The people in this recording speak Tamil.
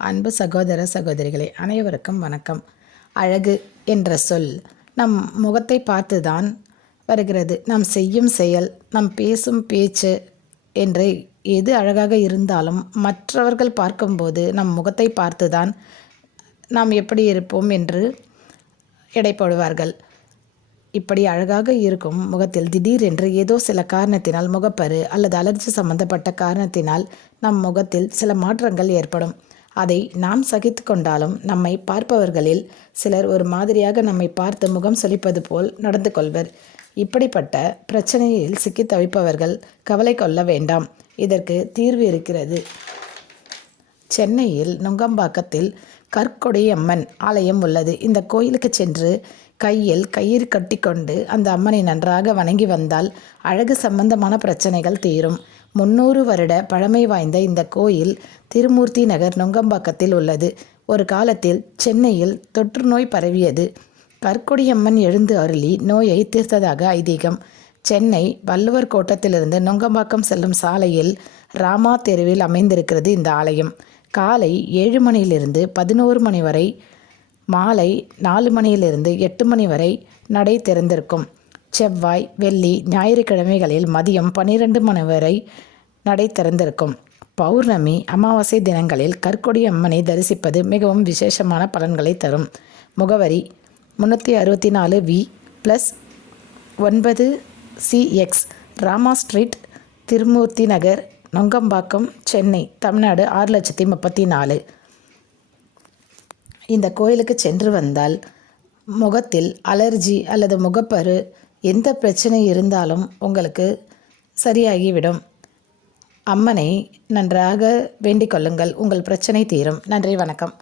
அன்பு சகோதர சகோதரிகளே அனைவருக்கும் வணக்கம். அழகு என்ற சொல் நம் முகத்தை பார்த்துதான் வருகிறது. நாம் செய்யும் செயல், நம் பேசும் பேச்சு என்று எது அழகாக இருந்தாலும் மற்றவர்கள் பார்க்கும்போது நம் முகத்தை பார்த்துதான் நாம் எப்படி இருப்போம் என்று எடை போடுவார்கள். இப்படி அழகாக இருக்கும் முகத்தில் திடீரென்று ஏதோ சில காரணத்தினால் முகப்பரு அல்லது அலர்ஜி சம்பந்தப்பட்ட காரணத்தினால் நம் முகத்தில் சில மாற்றங்கள் ஏற்படும். அதை நாம் சகித்து கொண்டாலும் நம்மை பார்ப்பவர்களில் சிலர் ஒரு மாதிரியாக நம்மை பார்த்து முகம் சொலிப்பது போல் நடந்து கொள்வர். இப்படிப்பட்ட பிரச்சனையில் சிக்கி தவிப்பவர்கள் கவலை கொள்ள வேண்டாம். இதற்கு தீர்வு இருக்கிறது. சென்னையில் நுங்கம்பாக்கத்தில் கற்கொடியம்மன் ஆலயம் உள்ளது. இந்த கோயிலுக்கு சென்று கையில் கயிறு கட்டிக்கொண்டு அந்த அம்மனை நன்றாக வணங்கி வந்தால் அழகு சம்பந்தமான பிரச்சனைகள் தீரும். 300 வருட பழமை வாய்ந்த இந்த கோயில் திருமூர்த்தி நகர் நுங்கம்பாக்கத்தில் உள்ளது. ஒரு காலத்தில் சென்னையில் தொற்று நோய் பரவியது. கற்கொடியம்மன் எழுந்து அருளி நோயை தீர்த்ததாக ஐதீகம். சென்னை வள்ளுவர் கோட்டத்திலிருந்து நுங்கம்பாக்கம் செல்லும் சாலையில் ராமா தெருவில் அமைந்திருக்கிறது இந்த ஆலயம். காலை 7 மணியிலிருந்து 11 மணி வரை, மாலை 4 மணியிலிருந்து 8 மணி வரை நடை திறந்திருக்கும். செவ்வாய், வெள்ளி, ஞாயிற்றுக்கிழமைகளில் மதியம் 12 மணி வரை நடை திறந்திருக்கும். பௌர்ணமி, அமாவாசை தினங்களில் கற்கொடி அம்மனை தரிசிப்பது மிகவும் விசேஷமான பலன்களை தரும். முகவரி 364V+9CX ராமா ஸ்ட்ரீட், திருமூர்த்தி நகர், நுங்கம்பாக்கம், சென்னை, தமிழ்நாடு 6,34,000. இந்த கோயிலுக்கு சென்று வந்தால் முகத்தில் அலர்ஜி அல்லது முகப்பரு எந்த பிரச்சனை இருந்தாலும் உங்களுக்கு சரியாகிவிடும். அம்மனை நன்றாக வேண்டிக் கொள்ளுங்கள். உங்கள் பிரச்சனை தீரும். நன்றி, வணக்கம்.